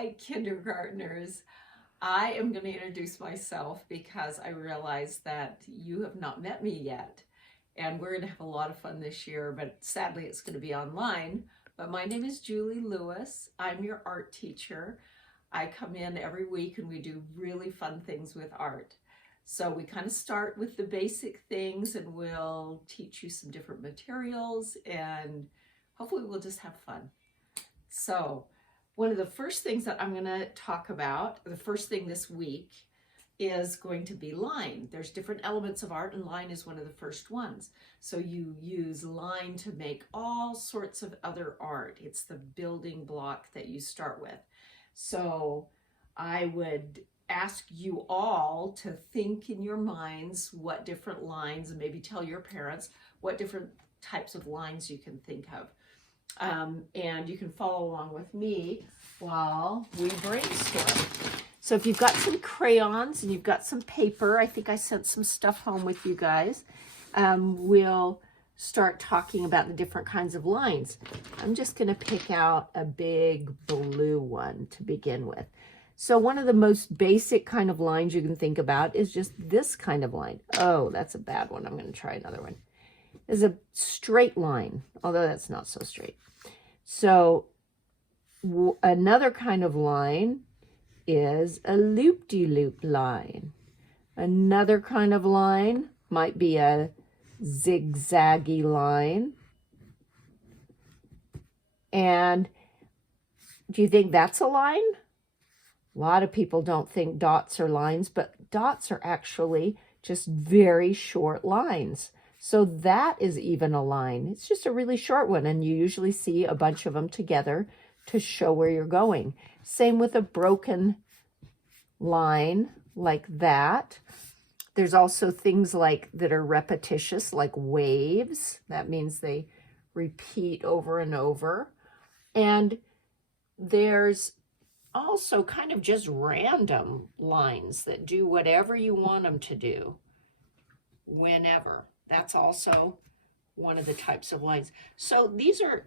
Hi, kindergartners. I am going to introduce myself because I realize that you have not met me yet. And we're going to have a lot of fun this year, but sadly it's going to be online. But my name is Julie Lewis. I'm your art teacher. I come in every week and we do really fun things with art. So we kind of start with the basic things and we'll teach you some different materials and hopefully we'll just have fun. So one of the first things that I'm going to talk about, the first thing this week, is going to be line. There's different elements of art and line is one of the first ones. So you use line to make all sorts of other art. It's the building block that you start with. So I would ask you all to think in your minds what different lines, and maybe tell your parents what different types of lines you can think of. And you can follow along with me while we brainstorm. So if you've got some crayons and you've got some paper, I think I sent some stuff home with you guys, we'll start talking about the different kinds of lines. I'm just going to pick out a big blue one to begin with. So one of the most basic kind of lines you can think about is just this kind of line. Oh, that's a bad one. I'm going to try another one. Is a straight line, although that's not so straight. So another kind of line is a loop-de-loop line. Another kind of line might be a zigzaggy line. And do you think that's a line? A lot of people don't think dots are lines, but dots are actually just very short lines. So that is even a line. It's just a really short one, and you usually see a bunch of them together to show where you're going. Same with a broken line like that. There's also things like that are repetitious, like waves. That means they repeat over and over. And there's also kind of just random lines that do whatever you want them to do, whenever. That's also one of the types of lines. So these are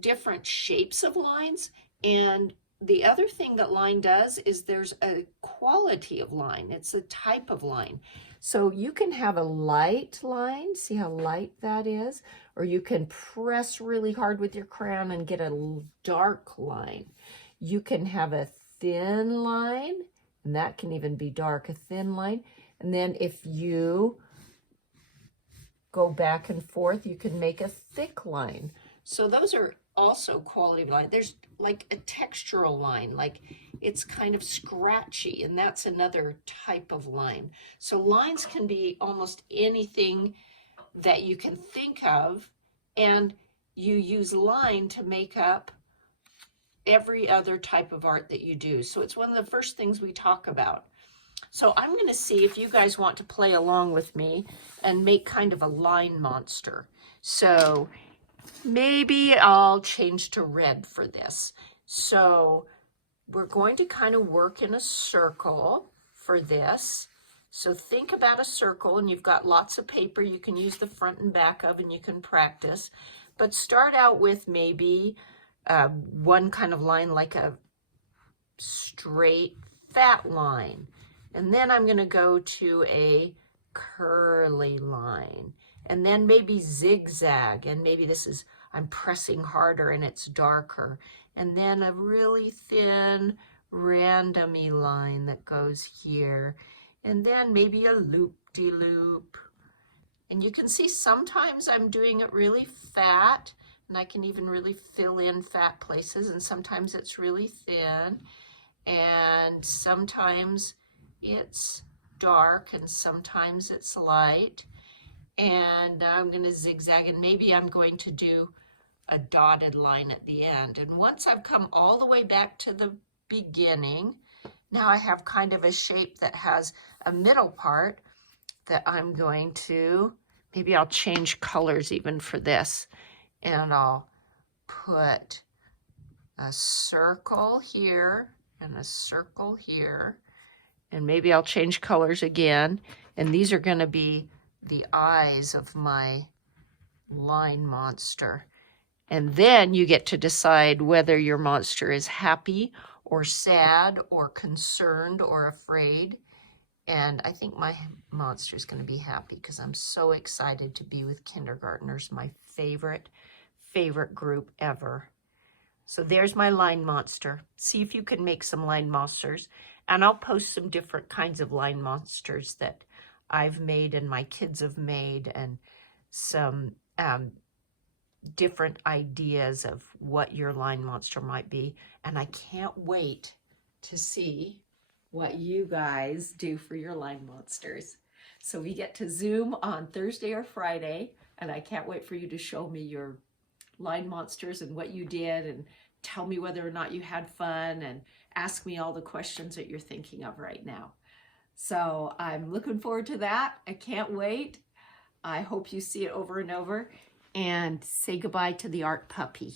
different shapes of lines. And the other thing that line does is there's a quality of line. It's a type of line. So you can have a light line. See how light that is? Or you can press really hard with your crayon and get a dark line. You can have a thin line, and that can even be dark, a thin line. And then if you go back and forth, you can make a thick line. So those are also quality of line. There's like a textural line, like it's kind of scratchy, and that's another type of line. So lines can be almost anything that you can think of, and you use line to make up every other type of art that you do. So it's one of the first things we talk about. So I'm going to see if you guys want to play along with me and make kind of a line monster. So maybe I'll change to red for this. So we're going to kind of work in a circle for this. So think about a circle, and you've got lots of paper you can use the front and back of, and you can practice. But start out with maybe one kind of line, like a straight fat line. And then I'm going to go to a curly line, and then maybe zigzag, and maybe this is, I'm pressing harder and it's darker. And then a really thin randomy line that goes here. And then maybe a loop-de-loop. And you can see sometimes I'm doing it really fat, and I can even really fill in fat places, and sometimes it's really thin, and sometimes it's dark, and sometimes it's light. And now I'm going to zigzag, and maybe I'm going to do a dotted line at the end. And once I've come all the way back to the beginning, now I have kind of a shape that has a middle part that I'm going to, maybe I'll change colors even for this, and I'll put a circle here and a circle here, and maybe I'll change colors again, and these are going to be the eyes of my line monster. And then you get to decide whether your monster is happy or sad or concerned or afraid. And I think my monster is going to be happy because I'm so excited to be with kindergartners, my favorite group ever. So there's my line monster. See if you can make some line monsters. And I'll post some different kinds of line monsters that I've made and my kids have made, and some different ideas of what your line monster might be. And I can't wait to see what you guys do for your line monsters. So we get to Zoom on Thursday or Friday, and I can't wait for you to show me your line monsters and what you did, and tell me whether or not you had fun, and ask me all the questions that you're thinking of right now. So I'm looking forward to that. I can't wait. I hope you see it over and over. And say goodbye to the art puppy.